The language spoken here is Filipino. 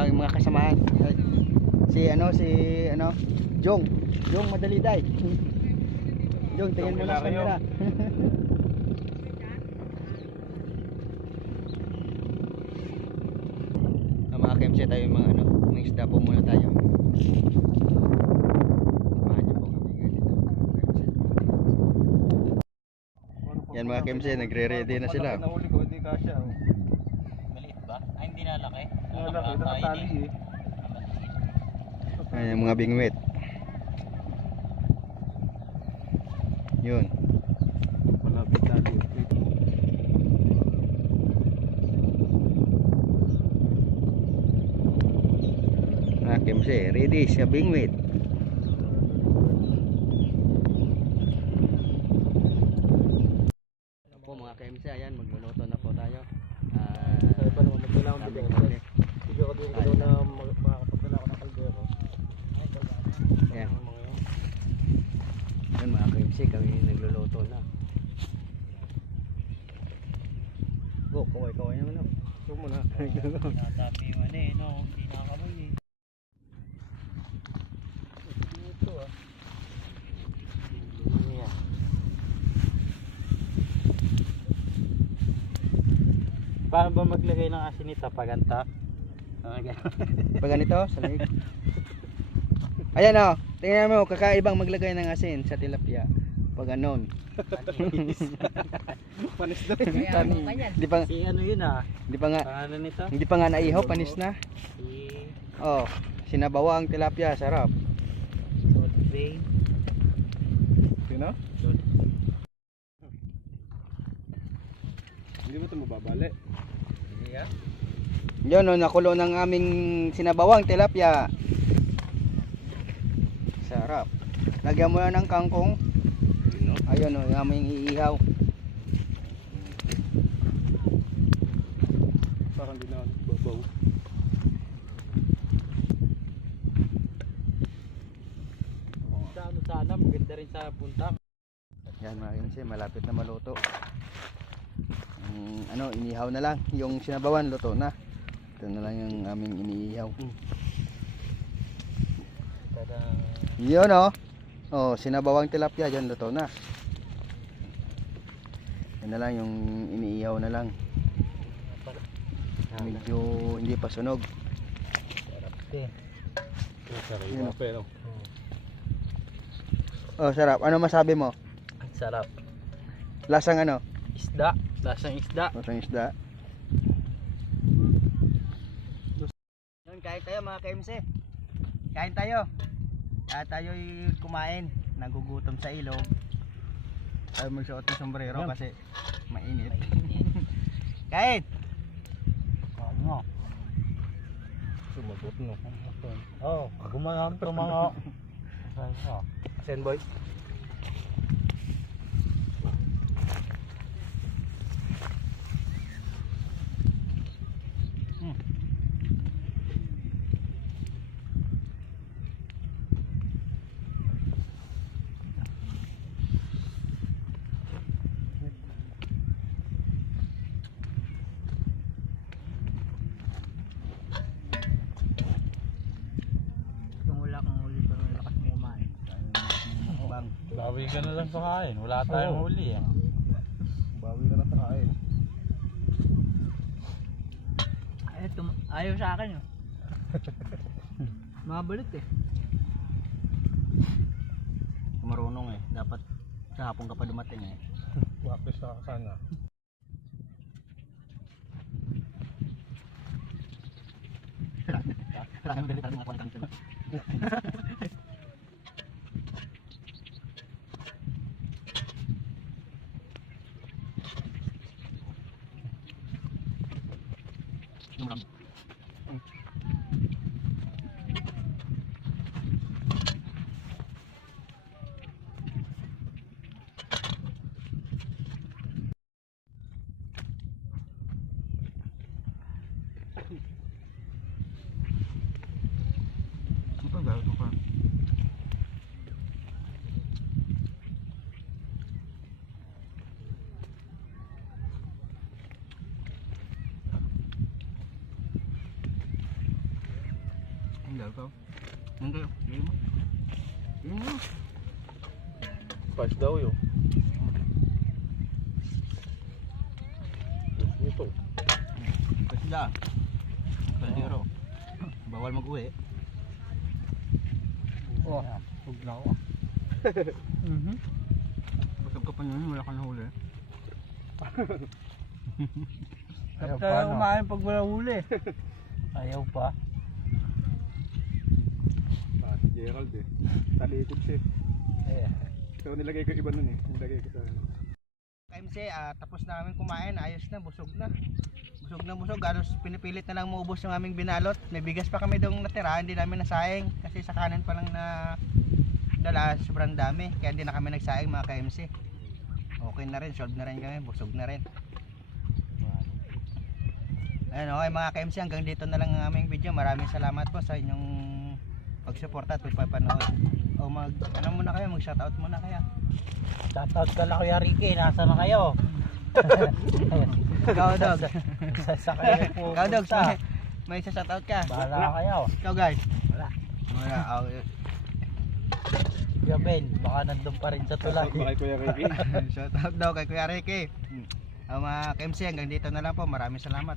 aking mga kasamahan. Si Jong Madaliday. Jong, tingin mo na sa camera. Mga KMC, tayo yung mga mga isda po muna tayo. Samahan niyo po kami dito. Yan mga KMC, nagre-ready na sila. Nahuli ko, hindi kasya. Maliit ba? Ay, hindi nalaki. Nalaki, nakatali eh. Ayan yung mga bingwit. Yun. Malapit tali. KMC, ready sa bingwit. Ito po mga KMC, ayan, magluluto na po tayo. Sabi pa naman, magdala akong bitin. Sige ako din ko na makakapagdala ako ng kaldero. Ayan. Ayan mga KMC, kami nagluluto na. Go, kaway-kaway naman. Ito mo na. Natabi yung no? Hindi nakamoy eh. Ito ah. Paano ba maglagay ng asinita paganta? Pag ganito, sa leg. Ayan o, tingnan mo, kakaibang maglagay ng asin sa tilapia. Pag ganon. Panis na. Hindi pa, Si ano yun ah? hindi pa nga, Pangalan nito? hindi pa nga naihaw, panis na. Si Oh, sinabawang tilapia, sarap. Salt Bay. Sino? Hindi ba ito mababali? Hindi ah? Yun o, nakulo ng aming sinabawang tilapia. Sarap. Lagyan mo na ng kangkong. Ayun o, yung aming iihaw. Parang di na babaw. Sa ano sana, maganda rin sa punta. Yan mga KMC, malapit na maluto. Inihaw na lang. Yung sinabawan, luto na. Ito na lang yung aming iniihaw. Tadang. Yun o. Oh, sinabawang tilapia, dyan luto na. Yan na lang yung iniihaw na lang. Medyo hindi pa sunog. Sarap din. Sariwa pero. Oh, sarap. Ano masabi mo? Ang sarap. Lasang ano? Isda. Lasang isda. Lasang isda. Yun, kain tayo mga KMC. Kain tayo. Kaya tayo'y kumain. Nagugutom sa ilog. Tayo magsuot ng sombrero kasi mainit. Kain! Ano? Sumagot no. Oh, gumanam to mga. Sen boy. Bawi ka na lang sa kain. Wala tayong huli eh. Bawi na lang sa kain. Ayaw sa akin yun. Mabalit eh. Marunong eh. Dapat sa hapon ka pa dumating eh. Practice ka sana. Dahil pa. Hindi. Hindi. Spice daw yun. Ito. Kasi da. Kaldero. Bawal mag-uwi. Oh, huwag na ako. Busog ka pa yun, wala ka nahuli. Ayaw Sarap pa, tayo no? kumain pag wala huli. Ayaw pa. Si Gerald eh. Talikod siya. Eh, Pero nilagay ko iba nun eh. Nilagay ko sa ano. KMC, tapos na namin kumain, ayos na, busog na. Busog na busog, halos pinipilit na lang maubos yung aming binalot. May bigas pa kami doong natira, hindi namin nasayang kasi sa kanan pa lang na dala, sobrang dami. Kaya hindi na kami nagsayang mga KMC. Okay na rin, solve na rin kami, busog na rin. Ayun, okay mga KMC, hanggang dito na lang ang aming video. Maraming salamat po sa inyong pagsuporta at pagpapanood. O ano muna kayo, mag shoutout muna kayo. shoutout ka lang Kuya Ricky, nasa na kayo? Ayun. Ikaw dog. Sa kayo po. Ikaw dog, may shoutout ka. Bahala kayo. Ikaw guys. Wala. Wala. Okay. Kuya Ben, baka nandun pa rin sa tulay. Baka kay Kuya Ricky. Shoutout daw kay Kuya Ricky. Mga KMC, hanggang dito na lang po. Maraming salamat.